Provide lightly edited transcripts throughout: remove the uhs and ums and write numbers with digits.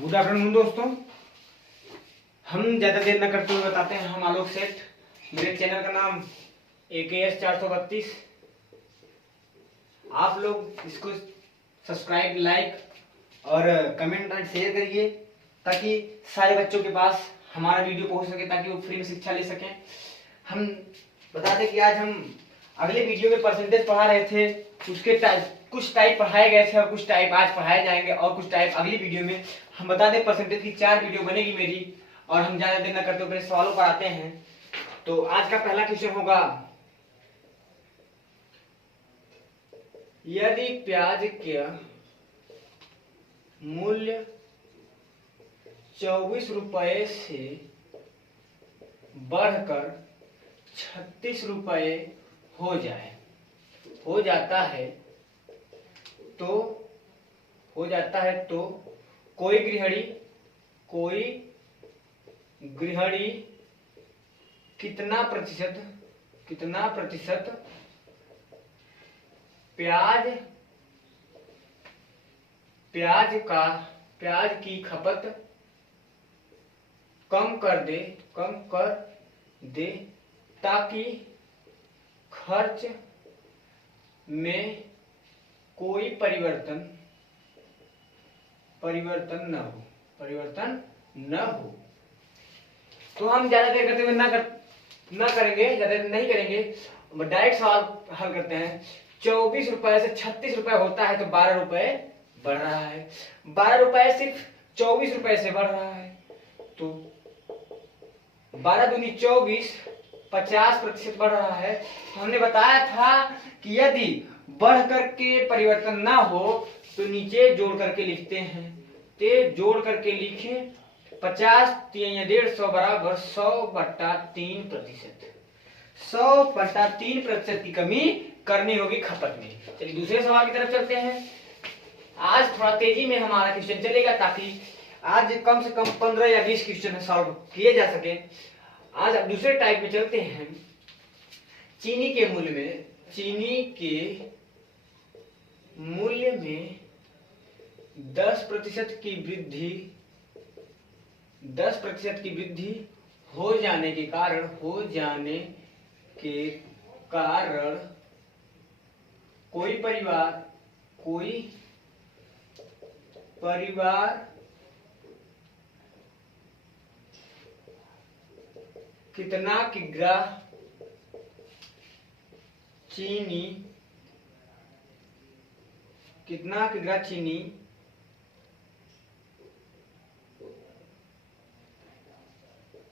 Good afternoon दोस्तों। हम ज़्यादा देर न करते हुए बताते हैं, हम आलोक सेठ। मेरे चैनल का नाम AKS 432। आप लोग इसको सब्सक्राइब, लाइक और कमेंट एंड शेयर करिए ताकि सारे बच्चों के पास हमारा वीडियो पहुंच सके, ताकि वो फ्री में शिक्षा ले सकें। हम बता दें कि आज हम अगले वीडियो में परसेंटेज पढ़ा रहे थे, उसके कुछ टाइप पढ़ाए गए थे और कुछ टाइप आज पढ़ाए जाएंगे और कुछ टाइप अगली वीडियो में। हम बता दें परसेंटेज की 4 वीडियो बनेगी मेरी, और हम ज़्यादा देर न करते हुए सवालों पर आते हैं। तो आज का पहला क्वेश्चन होगा, यदि प्याज का मूल्य 24 रुपए से बढ़कर 36 रुपए हो जाता है तो कोई गृहिणी कितना प्रतिशत प्याज की खपत कम कर दे ताकि खर्च में कोई परिवर्तन न हो। तो हम ज्यादा देर करते हुए ज्यादा नहीं करेंगे, डायरेक्ट सवाल हल करते हैं। 24 रुपए से 36 रुपए होता है तो 12 रुपए बढ़ रहा है। 12 रुपए सिर्फ 24 रुपए से बढ़ रहा है, तो 12 दूनी 24, 50% बढ़ रहा है। तो हमने बताया था कि यदि बढ़ करके परिवर्तन ना हो तो नीचे जोड़ करके लिखते हैं। ते जोड़ करके लिखें 50 3 150 बराबर 100/3%। 100/3% की कमी करनी होगी खपत में। चलिए दूसरे सवाल की तरफ चलते हैं। आज थोड़ा तेजी में हमारा क्वेश्चन चलेगा ताकि आज कम से कम 15 या 20 क्वेश्चन सॉल्व किए जा सके। आज अब दूसरे टाइप में चलते हैं। चीनी के मूल्य में 10% की वृद्धि हो जाने के कारण कोई परिवार कितना किग्रा चीनी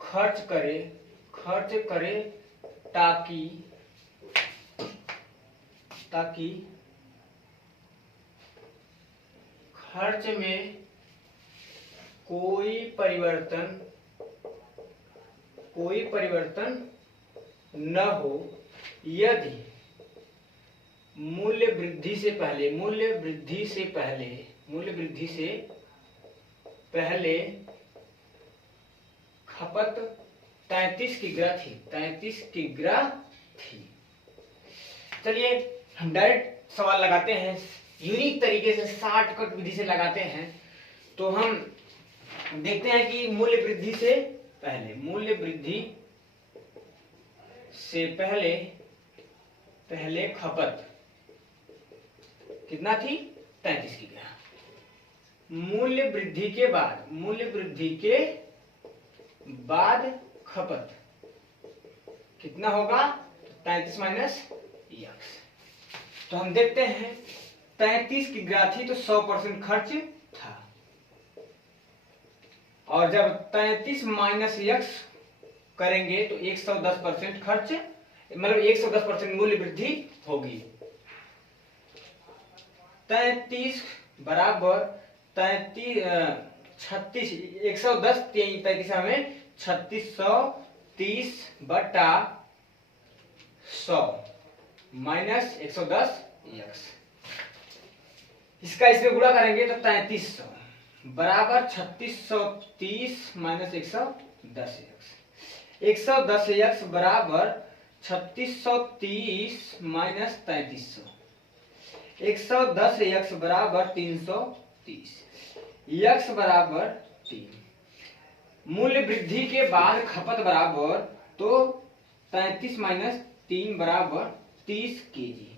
खर्च करे ताकि खर्च में कोई परिवर्तन न हो। यदि मूल्य वृद्धि से पहले खपत 33 किग्रा थी। चलिए हम डायरेक्ट सवाल लगाते हैं, यूनिक तरीके से शॉर्टकट विधि से लगाते हैं। तो हम देखते हैं कि मूल्य वृद्धि से पहले खपत कितना थी? 33 किग्रा। मूल्य वृद्धि के बाद खपत कितना होगा? 33 माइनस x। तो हम देखते हैं 33 किग्रा थी तो 100% खर्च था, और जब 33 माइनस x करेंगे तो 110% खर्च, मतलब 110% मूल्य वृद्धि होगी। 33 बराबर 36 110 33 में 3630/100 माइनस 110x। इसका इसमें गुणा करेंगे तो 3300 बराबर 3630 माइनस 110x। 110x बराबर 3630 माइनस 3300। 110x बराबर 330। यक्स बराबर 3। मूल्य वृद्धि के बाद खपत बराबर, तो 33 माइनस 3 बराबर 30 केजी।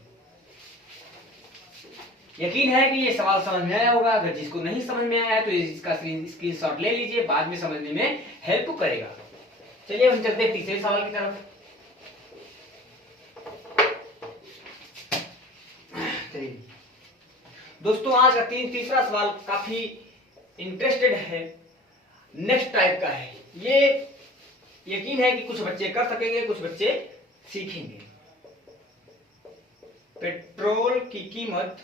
यकीन है कि ये सवाल समझ में आया होगा। अगर जिसको नहीं समझ में आया तो इसका स्क्रीनशॉट ले लीजिए, बाद में समझने में हेल्प करेगा। चलिए हम चलते हैं तीसरे सवाल की तरफ। दोस्तों आज का तीसरा सवाल काफी इंटरेस्टेड है, नेक्स्ट टाइप का है। ये यकीन है कि कुछ बच्चे कर सकेंगे, कुछ बच्चे सीखेंगे। पेट्रोल की कीमत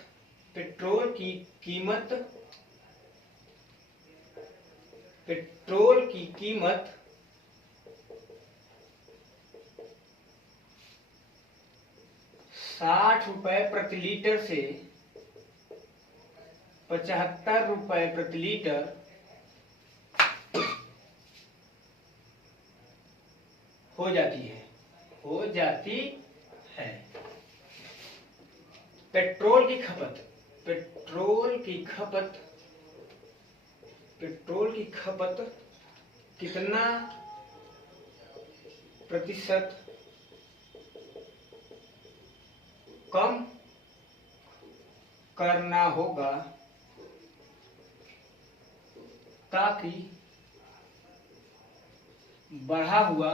60 रुपए प्रति लीटर से 75 रुपए प्रति लीटर हो जाती है। पेट्रोल की खपत कितना प्रतिशत कम करना होगा ताकि बढ़ा हुआ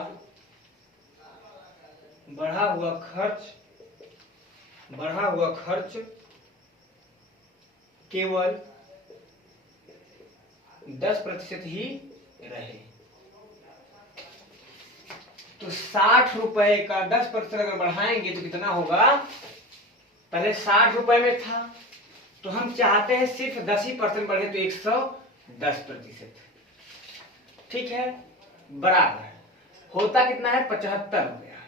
खर्च केवल 10% ही रहे। तो 60 रुपए का 10% अगर बढ़ाएंगे तो कितना होगा? पहले 60 रुपए में था, तो हम चाहते हैं सिर्फ 10% बढ़े, तो 110%। ठीक है, बराबर होता कितना है? 75 रुपया।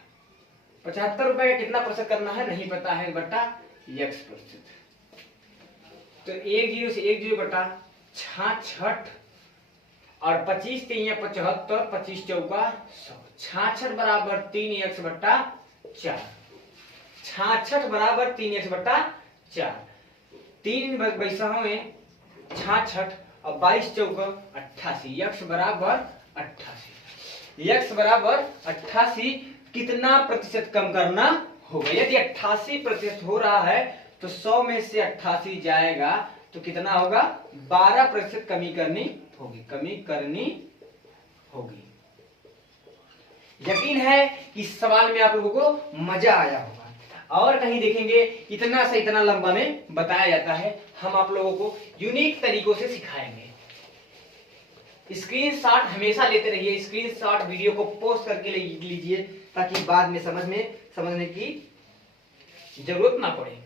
75 रुपए का कितना प्रतिशत करना है नहीं पता है, बटा x%। तो 1 0 से 1 0 बटा 66 और 25 3 या 75, 25 चौका 100। 66 बराबर 3x बटा 4। 66 बराबर 3x बटा 4। 3 बैसा में 66 और 22 चौका 88। x बराबर 88। x बराबर 88 कितना प्रतिशत कम करना होगा? यदि 88% हो रहा है तो 100 में से 88 जाएगा तो कितना होगा? 12% कमी करनी होगी। यकीन है कि इस सवाल में आप लोगों को मजा आया होगा। और कहीं देखेंगे इतना से इतना लंबा में बताया जाता है, हम आप लोगों को यूनिक तरीकों से सिखाएंगे। स्क्रीनशॉट हमेशा लेते रहिए, स्क्रीनशॉट वीडियो को पोस्ट करके लीजिए ताकि बाद में समझने की जरूरत ना पड़े।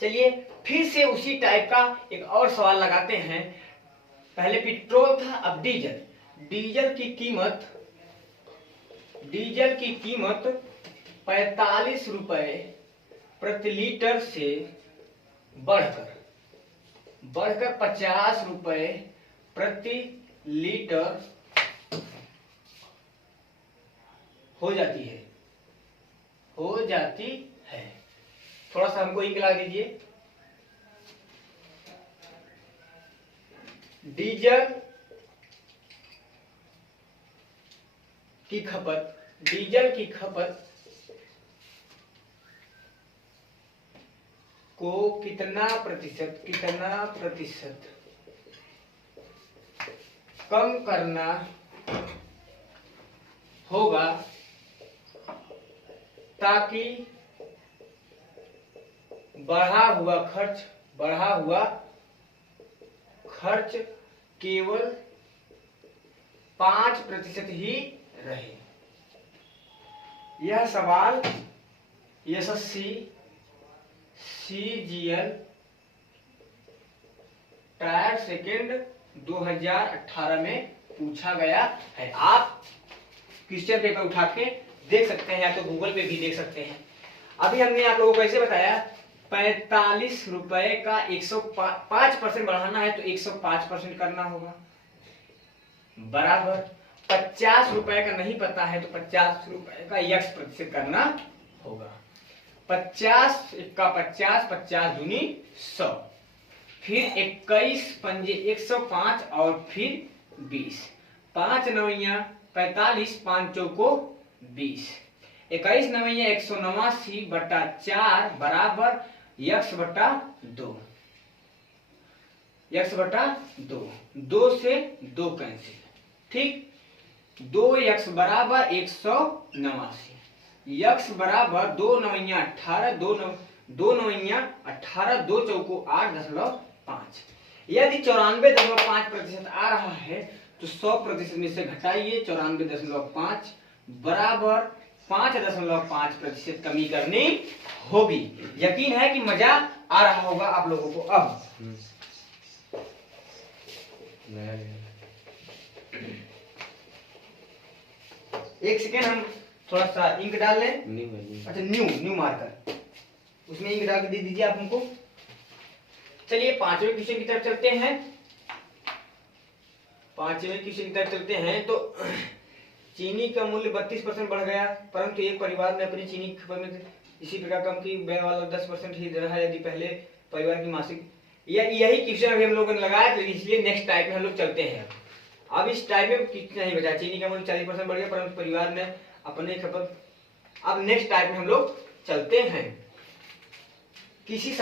चलिए फिर से उसी टाइप का एक और सवाल लगाते हैं। पहले पेट्रोल था, अब डीजल। डीजल की कीमत 45 रुपए प्रति लीटर से बढ़कर 50 रुपए प्रति लीटर हो जाती है। थोड़ा सा हमको इंक लगा दीजिए। डीजल की खपत को कितना प्रतिशत कम करना होगा ताकि बढ़ा हुआ खर्च केवल 5% ही रहे। यह सवाल यशस्वी CGL टायर सेकंड 2018 में पूछा गया है। आप क्वेश्चन पेपर उठा के देख सकते हैं या तो गूगल पे भी देख सकते हैं। अभी हमने आप लोगों को कैसे बताया, 45 रुपए का 105% बढ़ाना है तो 105% करना होगा, बराबर 50 रुपए का नहीं पता है तो 50 रुपए का x% करना होगा। 50 का 50, 50 दूनी 100। फिर 21 पंजे 105 और फिर 20, 5 नवैया 45, 5 चौको 20, 21 नवैया 189 बटा 4 बराबर यक्स बटा 2, यक्स बटा 2, 2 से 2 कैंसिल, ठीक, 2 यक्स बराबर 189, यक्स बराबर 2 नवैया 18, 2 नवैया 18, 2 चौको 8.5। यदि 94.5% आ रहा है तो 100% में से घटाइए 94.5 बराबर 5.5% कमी करनी होगी। यकीन है कि मजा आ रहा होगा आप लोगों को। अब एक सेकेंड हम थोड़ा सा इंक डाल लें। अच्छा न्यू मार्कर, उसमें इंक डाल के दे दीजिए आप हमको। चलिए पांचवें क्वेश्चन की तरफ चलते हैं। पांचवें क्वेश्चन की तरफ चलते हैं तो चीनी का मूल्य 32% बढ़ गया, परंतु एक परिवार में अपनी चीनी खपत में इसी प्रकार कम की व्यय वाला 10% ही रहा यदि पहले परिवार की मासिक, यही क्वेश्चन अभी हम लोगों ने लगाया, तो इसलिए नेक्स्ट टाइप में हम लोग चलते हैं। अब इस टाइप में कितना ही बचा, चीनी का मूल्य 40% बढ़ गया परंतु परिवार में अपने खपत। अब नेक्स्ट टाइप में हम लोग चलते हैं। किसी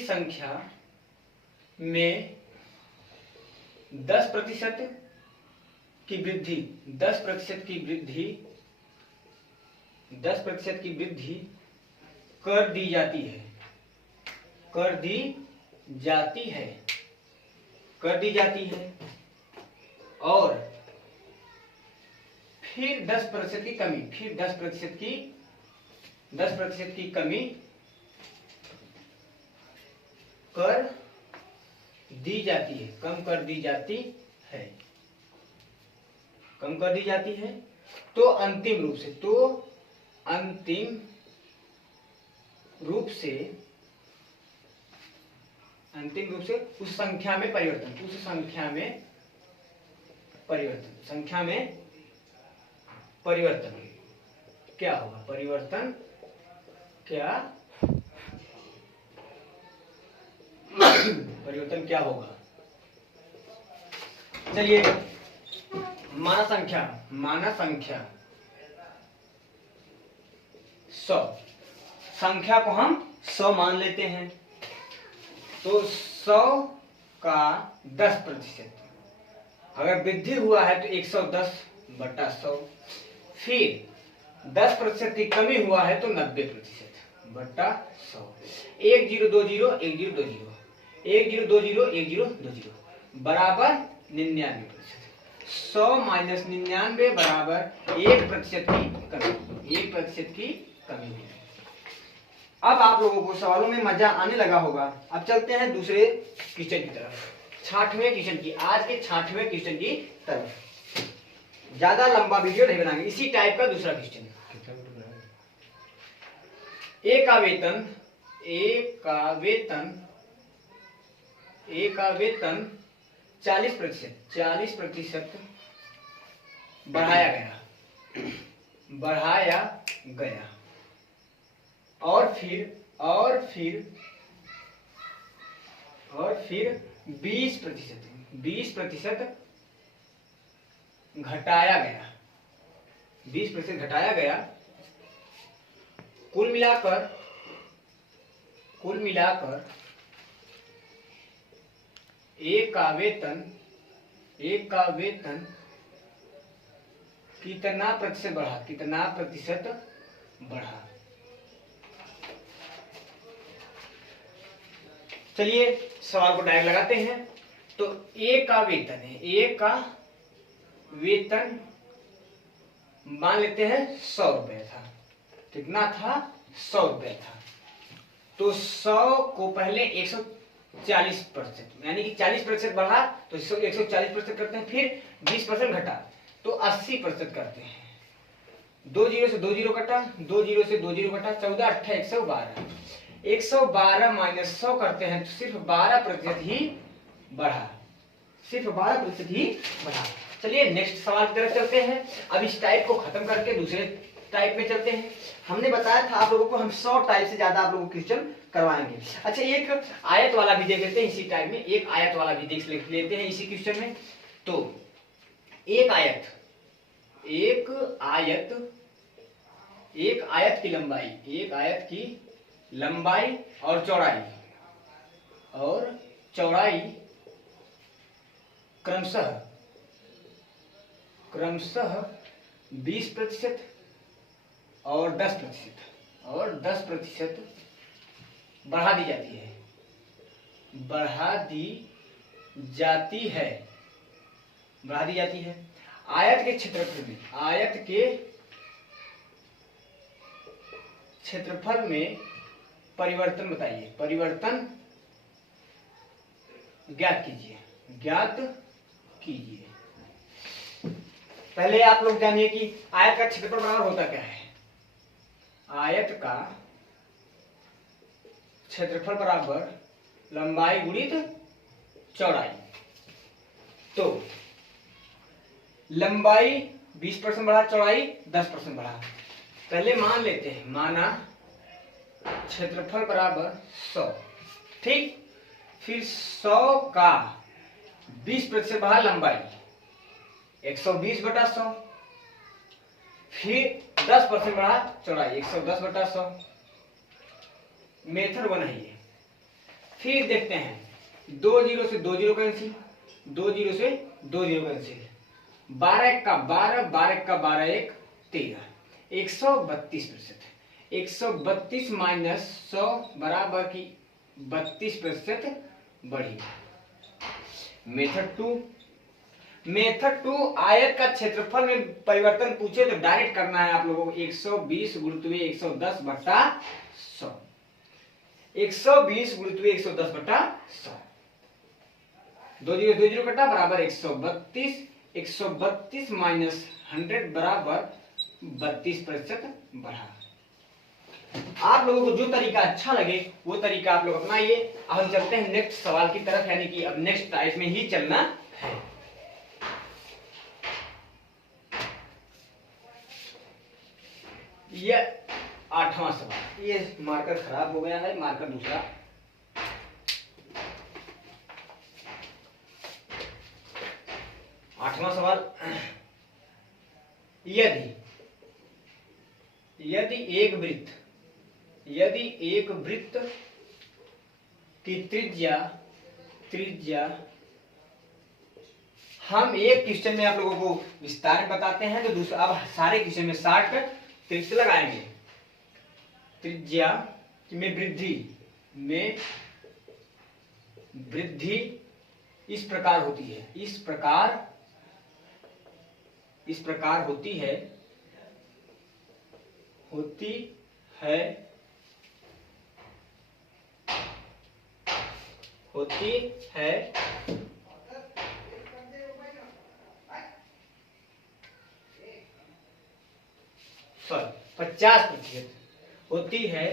संख्या में 10% की वृद्धि 10% की वृद्धि कर दी जाती है और फिर 10% की कमी, 10% की कमी कर दी जाती है, कम कर दी जाती है, तो अंतिम रूप से उस संख्या में परिवर्तन क्या होगा, परिवर्तन क्या होगा। चलिए माना संख्या 100, संख्या को हम 100 मान लेते हैं, तो 100 का 10% अगर वृद्धि हुआ है तो 110/100, फिर 10% की कमी हुआ है तो 90/100, 1020 बराबर 99%, 100 - 99 बराबर 1% की कमी हुई। अब आप लोगों को सवालों में मजा आने लगा होगा। अब चलते हैं दूसरे क्वेश्चन की तरफ, 66वें क्वेश्चन की, आज के 66वें क्वेश्चन की तरफ। ज्यादा लंबा वीडियो नहीं बनाएंगे, इसी टाइप का दूसरा क्वेश्चन। एक का वेतन 40% बढ़ाया गया और फिर 20% घटाया गया, कुल मिलाकर एक का वेतन कितना प्रतिशत बढ़ा। चलिए सवाल को डायरेक्ट लगाते हैं। तो एक का वेतन है, एक का वेतन मान लेते हैं 100 रुपए था, कितना था, 100 रुपए था। तो 100 को पहले 140% यानी कि 40% बढ़ा तो 140% करते हैं, फिर 20% घटा तो 80% करते हैं। 2 जीरो से 2 जीरो कटा, 2 जीरो से 2 जीरो कटा, 14 8 112, 112 माइनस 100 करते हैं तो सिर्फ 12% ही बढ़ा, सिर्फ 12% ही बढ़ा। चलिए नेक्स्ट सवाल की तरफ चलते हैं। अब इस टाइप को खत्म करके दूसरे टाइप में चलते हैं। हमने बताया था आप लोगों को हम 100 टाइप से ज्यादा आप लोगों को क्वेश्चन करवाएंगे। अच्छा, एक आयत वाला भी देख लेते हैं इसी टाइप में, एक आयत वाला भी देख लेते हैं इसी क्वेश्चन में। तो एक आयत की लंबाई, एक आयत की लंबाई और चौड़ाई क्रमशः 20% और 10% बढ़ा दी जाती है आयत के क्षेत्रफल में परिवर्तन बताइए, परिवर्तन ज्ञात कीजिए। पहले आप लोग जानिए कि आयत का क्षेत्रफल बराबर होता क्या है। आयत का क्षेत्रफल बराबर लंबाई गुणित चौड़ाई। तो लंबाई 20% बढ़ा, चौड़ाई 10% बढ़ा। पहले मान लेते हैं, माना क्षेत्रफल बराबर 100, ठीक। फिर 100 का 20% बढ़ा लंबाई, 120/100। फिर 10% बढ़ा चौड़ाई, 110/100। मेथड बनाइए। फिर देखते हैं 2 0 से 2 0 कैंसिल, 2 0 से 2 0 कैंसिल, 12 1 का 12, 12 1 का 12, 1 13, 132%। 132 माइनस 100 बराबर की 32% बढ़ी। मेथड टू आयत का क्षेत्रफल में परिवर्तन पूछे तो डायरेक्ट करना है आप लोगों को। 120 गुणित 110/100, 120 गुणित 110/100, 2 0 कटा बराबर 132, 132 माइनस 100 बराबर 32% बढ़ा। आप लोगों को जो तरीका अच्छा लगे वो तरीका आप लोग अपनाइए। अब हम चलते हैं नेक्स्ट सवाल की तरफ, यानी कि अब नेक्स्ट टाइप में ही चलना है। ये 8वां सवाल, ये मार्कर खराब हो गया है, मार्कर दूसरा। 8वां सवाल, यदि एक वृत्त की त्रिज्या हम एक क्वेश्चन में आप लोगों को विस्तार में बताते हैं, तो दूसरा अब सारे क्वेश्चन में 60 त्रिज्या से लगाएंगे। त्रिज्या में वृद्धि इस प्रकार होती है, इस प्रकार होती है 50% होती है।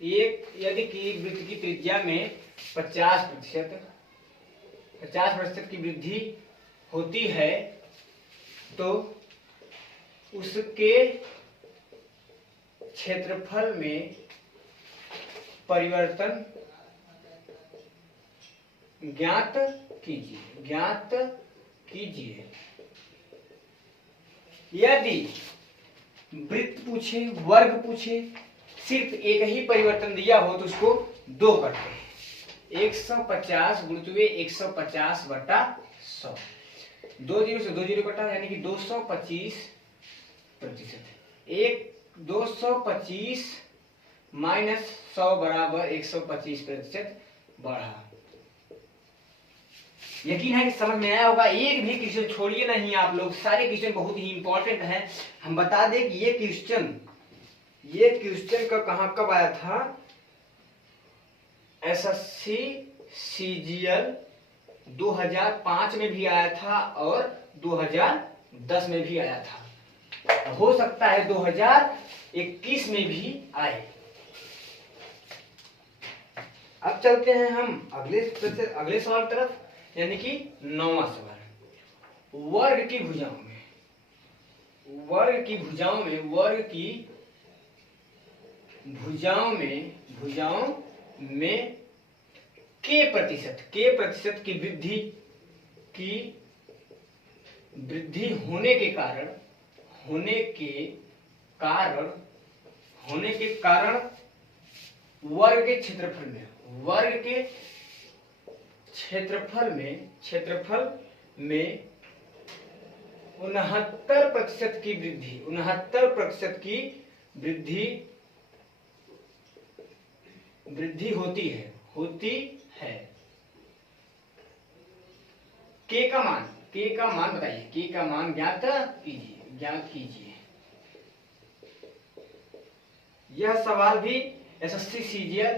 यदि कि वृत्त की त्रिज्या में 50% की वृद्धि होती है तो उसके क्षेत्रफल में परिवर्तन ज्ञात कीजिए। यदि वृत्त पूछे, वर्ग पूछे, सिर्फ एक ही परिवर्तन दिया हो तो उसको 2 करते हैं। 150 गुणित 150/100, 2 0 से 2 0 कटा, यानी कि 225%। 225 माइनस 100 बराबर 125% बढ़ा। यकीन है कि समझ में आया होगा। एक भी क्वेश्चन छोड़िए नहीं आप लोग, सारे क्वेश्चन बहुत ही इंपॉर्टेंट हैं। हम बता दें कि ये क्वेश्चन कब आया था, SSC CGL 2005 में भी आया था और 2010 में भी आया था, हो सकता है 2021 में भी आए। अब चलते हैं हम अगले सवाल की तरफ, यानी कि 9वां सवाल। वर्ग की वर्ग की भुजाओं में के प्रतिशत की वृद्धि होने के कारण वर्ग के क्षेत्रफल में 69% की वृद्धि होती है। के का मान बताइए, के का मान ज्ञात कीजिए। यह सवाल भी एसएससी सीजीएल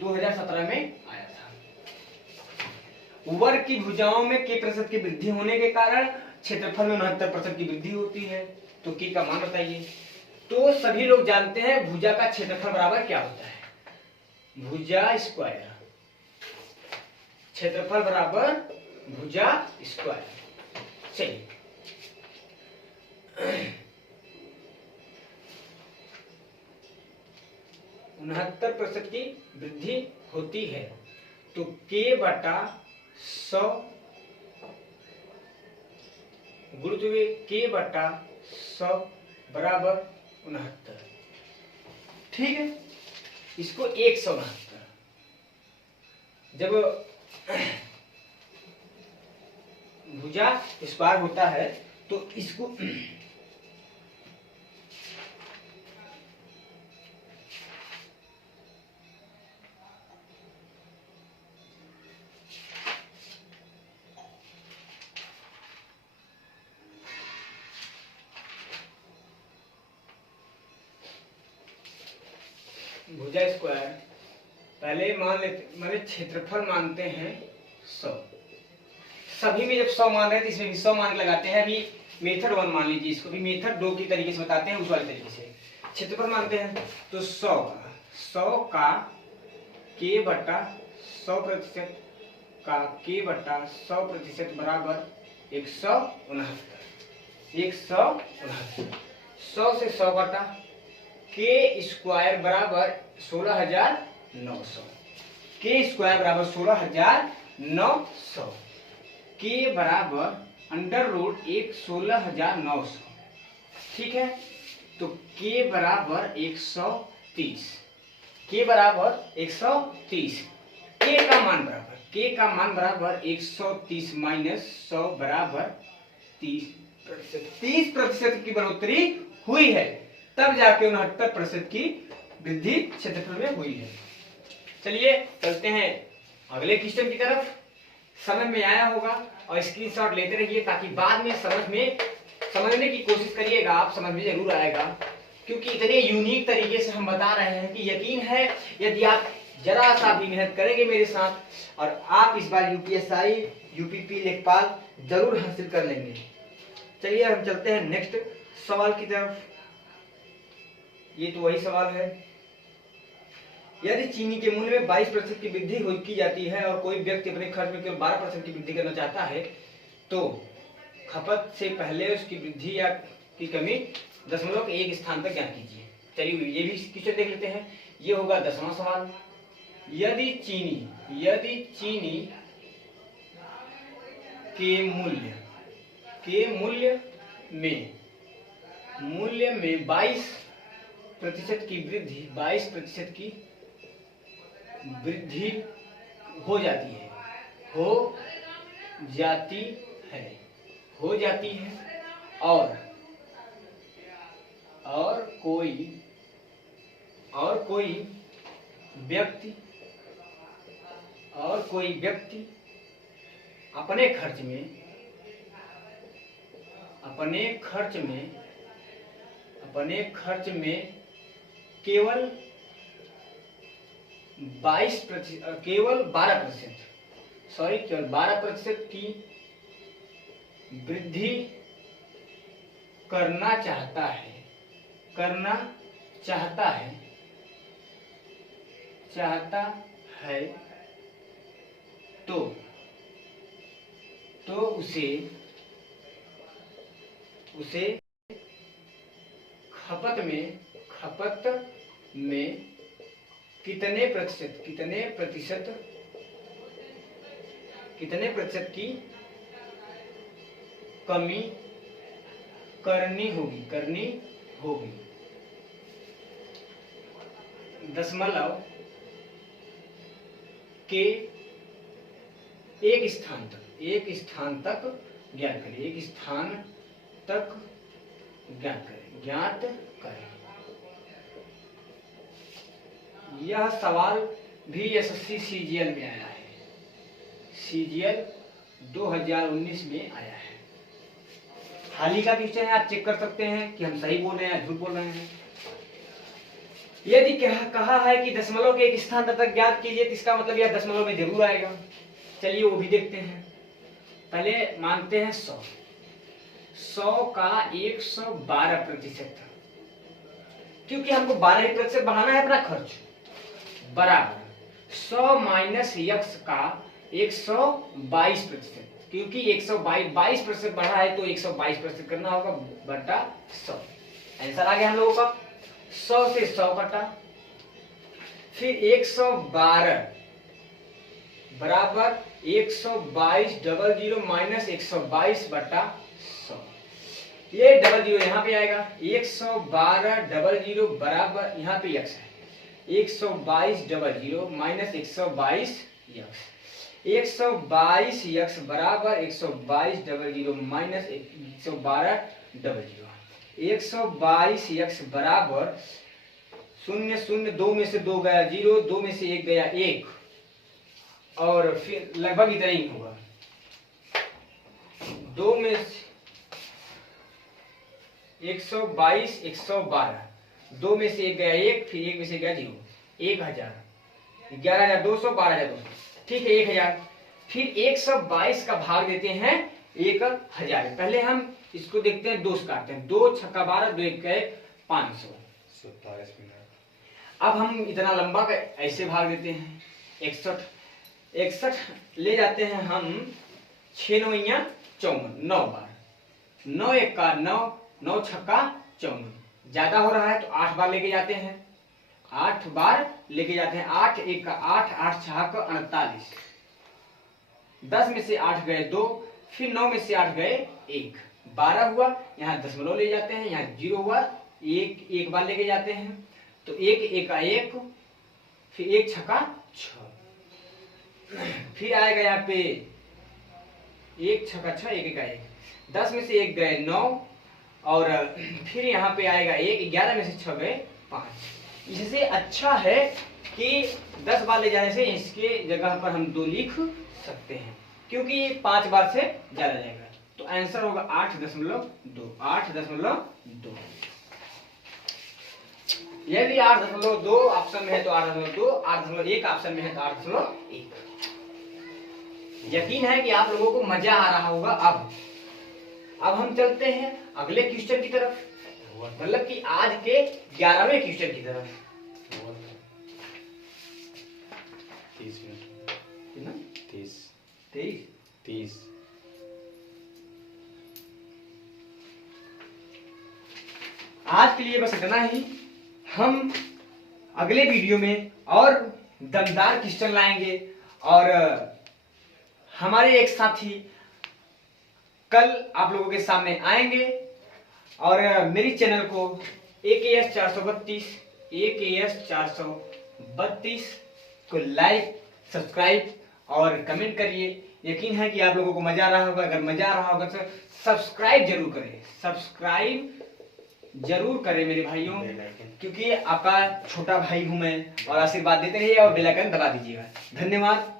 2017 में आया था। वर्ग की भुजाओं में के प्रतिशत की वृद्धि होने के कारण क्षेत्रफल में 69% की वृद्धि होती है। तो के का मान बताइए। तो सभी लोग जानते हैं भुजा का क्षेत्रफल बराबर क्या होता है, भुजा स्क्वायर, क्षेत्रफल बराबर भुजा स्क्वायर। चलिए 69% की वृद्धि होती है तो k बटा 100 गुरुत्व k बटा 100 बराबर 69। ठीक है, इसको 169 जब भुजा स्क्वायर होता है तो इसको भुजा स्क्वायर पहले माने क्षेत्रफल मानते हैं 100। सभी में जब 100 मान रहे हैं तो इसमें भी 100 मान के लगाते हैं। अभी मेथड 1 मान लीजिए, इसको भी मेथड 2 की तरीके से बताते हैं, उस वाले तरीके से। क्षेत्रफल मानते हैं तो 100 का k बटा 100% का k बटा 100% बराबर 169। 100 से 100 घटा के स्क्वायर बराबर 16,900। के स्क्वायर बराबर 16,900। के बराबर अंडर रूट 16,900। ठीक है, तो के बराबर 130। के बराबर 130। के का मान बराबर 130 माइनस 100 बराबर 30% की बढ़ोतरी हुई है, तब जाके 69% की वृद्धि क्षेत्रफल में हुई है। चलिए चलते हैं अगले क्वेश्चन की तरफ। समझ में आया होगा और स्क्रीनशॉट लेते रहिए ताकि बाद में समझने की कोशिश करिएगा, आप समझ में जरूर आएगा, क्योंकि इतने यूनिक तरीके से हम बता रहे हैं कि यकीन है यदि आप जरा सा भी मेहनत करेंगे मेरे साथ और आप इस बार यूपीएसआई यूपीपी लेखपाल जरूर हासिल कर लेंगे। चलिए हम चलते हैं नेक्स्ट सवाल की तरफ। ये तो वही सवाल है। यदि चीनी के मूल्य में 22% की वृद्धि की जाती है और कोई व्यक्ति अपने खर्च में केवल 12% की वृद्धि करना चाहता है तो खपत से पहले उसकी वृद्धि या की कमी दशमलव के एक स्थान तक ज्ञात कीजिए। चलिए ये भी क्वेश्चन देख लेते हैं। ये होगा 10वां सवाल। यदि चीनी के मूल्य में 22% की वृद्धि हो जाती है और कोई व्यक्ति अपने खर्च में केवल 12% की वृद्धि करना चाहता है तो उसे खपत में कितने प्रतिशत की कमी करनी होगी। दशमलव के एक स्थान तक ज्ञात करें। यह सवाल भी एसएससी सीजीएल में आया है, सीजीएल 2019 में आया है। हाल ही का क्वेश्चन है, आप चेक कर सकते हैं कि हम सही बोल रहे हैं या झूठ बोल रहे हैं। यदि कहा है कि दशमलव के एक स्थान तक ज्ञात कीजिए, तो इसका मतलब यह दशमलव में जरूर आएगा। चलिए वो भी देखते हैं। पहले मानते हैं 100 का 112%, क्योंकि हमको 12% बढ़ाना है अपना खर्च, बराबर 100 माइनस यक्स का 122%, क्योंकि 122% बढ़ा है तो 122% करना होगा बटा 100। आंसर आ गया हम लोगों का। 100 से 100 कटा, फिर 112 बराबर 122 माइनस 122 बटा 100। ये डबल जीरो यहाँ पे आएगा। 112 बराबर यहाँ पे यक्स है, 122 माइनस 122 यक्स। 122 यक्स बराबर 122 माइनस 112 122 यक्स बराबर 0 0 2 में से 2 गया 0, 2 में से 1 गया 1, और फिर लगभग इतना ही होगा। 2 में 122 112, 2 में से 1 गया 1, फिर 1 में से गया 0, 1000, 11200, 12200, ठीक है 1000। फिर 122 का भाग देते हैं 1000। पहले हम इसको देखते हैं, 2 से काटते हैं, 2 छक्का 12, 2 1 500। अब हम इतना लंबा का ऐसे भाग देते हैं। 61 ले जाते हैं हम 6 9 54, 9 बार, 9 1 का 9, 9 छक्का 54। ज्यादा हो रहा है तो 8 बार लेके जाते हैं, 8 बार लेके जाते हैं। 8 1 का 8, 8 6 का 48, 10 में से 8 गए 2, फिर 9 में से 8 गए 1, 12 हुआ। यहाँ दशमलव ले जाते हैं, यहाँ 0 हुआ, 1 बार लेके जाते हैं, तो 1 1 का 1, फिर 1 छक्का 6, फिर आएगा यहाँ पे 1 छक्का 6, 1 1 का 1, 10 में से 1 गए 9, और फिर यहाँ पे आएगा 1, 11 में से 6 गए 5। इससे अच्छा है कि 10 बार ले जाने से इसके जगह पर हम 2 लिख सकते हैं, क्योंकि ये 5 बार से ज्यादा जाएगा। तो आंसर होगा 8.2, 8.2। यदि 8.2 ऑप्शन में है तो 8.2, 8.1 ऑप्शन में है तो 8.1। यकीन है कि आप लोगों को मजा आ रहा होगा। अब हम चलते हैं अगले क्वेश्चन की तरफ, मतलब कि आज के 11वें क्वेश्चन की तरफ। 30 मिनट, 30। आज के लिए बस इतना ही। हम अगले वीडियो में और दमदार क्वेश्चन लाएंगे, और हमारे एक साथी कल आप लोगों के सामने आएंगे, और मेरी चैनल को AKS 432 को लाइक, सब्सक्राइब और कमेंट करिए। यकीन है कि आप लोगों को मजा आ रहा होगा। अगर मजा आ रहा होगा तो सब्सक्राइब जरूर करें, सब्सक्राइब जरूर करें मेरे भाइयों, क्योंकि आपका छोटा भाई हूं मैं, और आशीर्वाद देते रहिए और बेल आइकन दबा दीजिएगा। धन्यवाद।